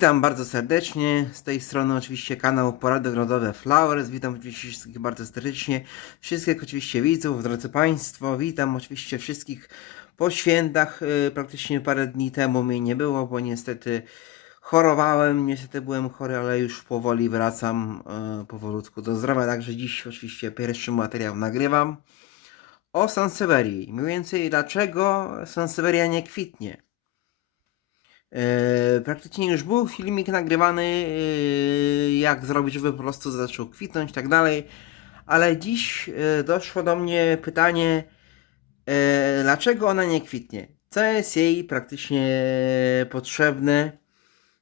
Witam bardzo serdecznie. Z tej strony oczywiście kanał Porady Ogrodowe Flowers. Witam oczywiście wszystkich bardzo serdecznie. Wszystkich oczywiście widzów, drodzy Państwo. Witam oczywiście wszystkich po świętach. Yy, Praktycznie parę dni temu mnie nie było, bo niestety chorowałem. Niestety byłem chory, ale już powoli wracam yy, powolutku do zdrowia. Także dziś oczywiście pierwszy materiał nagrywam o Sanseverii. Mniej więcej dlaczego Sanseveria nie kwitnie. E, praktycznie już był filmik nagrywany, e, jak zrobić, żeby po prostu zaczął kwitnąć i tak dalej. Ale dziś e, doszło do mnie pytanie, dlaczego ona nie kwitnie? Co jest jej praktycznie potrzebne?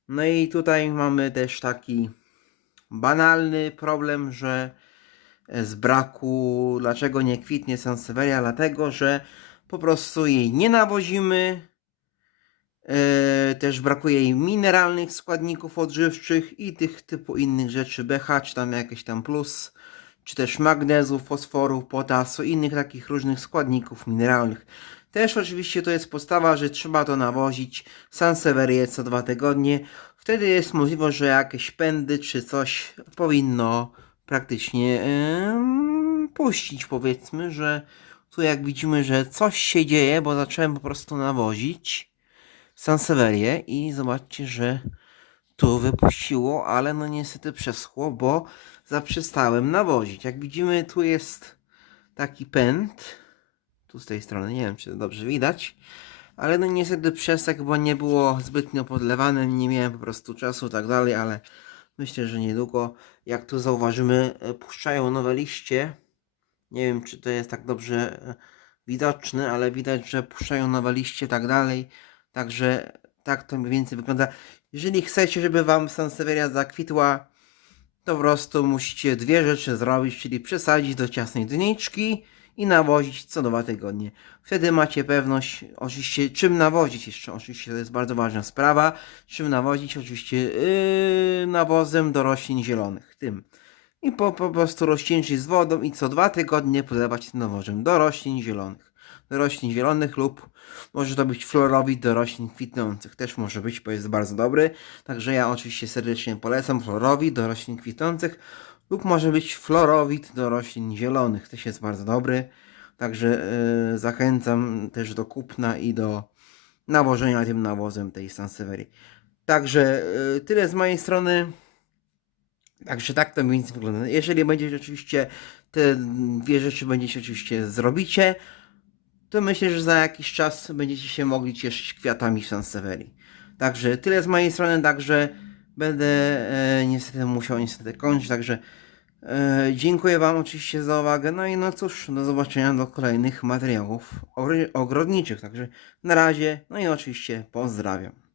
No i tutaj mamy też taki banalny problem, że z braku, dlaczego nie kwitnie Sansevieria? Dlatego, że po prostu jej nie nawozimy, też brakuje jej mineralnych składników odżywczych i tych typu innych rzeczy BH, czy tam jakieś tam plus, czy też magnezu, fosforu, potasu, innych takich różnych składników mineralnych. Też oczywiście to jest postawa, że trzeba to nawozić Sanseverię co dwa tygodnie. Wtedy jest możliwość, że jakieś pędy czy coś powinno praktycznie yy, puścić powiedzmy, że tu jak widzimy, że coś się dzieje, bo zacząłem po prostu nawozić. Sanseverię i zobaczcie, że tu wypuściło, ale no niestety przeschło, bo zaprzestałem nawozić. Jak widzimy, tu jest taki pęd. Tu z tej strony, nie wiem czy to dobrze widać. Ale no niestety przesek, bo nie było zbytnio podlewane, nie miałem po prostu czasu i tak dalej, ale myślę, że niedługo, jak tu zauważymy, e, puszczają nowe liście. Nie wiem, czy to jest tak dobrze e, widoczne, ale widać, że puszczają nowe liście i tak dalej. Także tak to mniej więcej wygląda. Jeżeli chcecie, żeby Wam Sansevieria zakwitła, to po prostu musicie dwie rzeczy zrobić, czyli przesadzić do ciasnej doniczki i nawozić co dwa tygodnie. Wtedy macie pewność, oczywiście, czym nawozić jeszcze, oczywiście to jest bardzo ważna sprawa, czym nawozić, oczywiście yy, nawozem do roślin zielonych, tym. I po, po prostu rozcieńczyć z wodą i co dwa tygodnie polewać tym nawozem do roślin zielonych. Roślin zielonych lub może to być fluorowid do roślin kwitnących. Też może być, bo jest bardzo dobry. Także ja oczywiście serdecznie polecam fluorowid do roślin kwitnących. Lub może być fluorowid do roślin zielonych. Też jest bardzo dobry. Także yy, zachęcam też do kupna i do nawożenia tym nawozem tej Sansevierii. Także yy, tyle z mojej strony. Także tak to mniej więcej wygląda. Jeżeli będziecie oczywiście te dwie rzeczy będziecie oczywiście zrobicie, to myślę, że za jakiś czas będziecie się mogli cieszyć kwiatami Sansevierii. Także tyle z mojej strony, także będę e, niestety musiał niestety kończyć, także e, dziękuję Wam oczywiście za uwagę, no i no cóż, do zobaczenia do kolejnych materiałów ogrodniczych, także na razie, no i oczywiście pozdrawiam.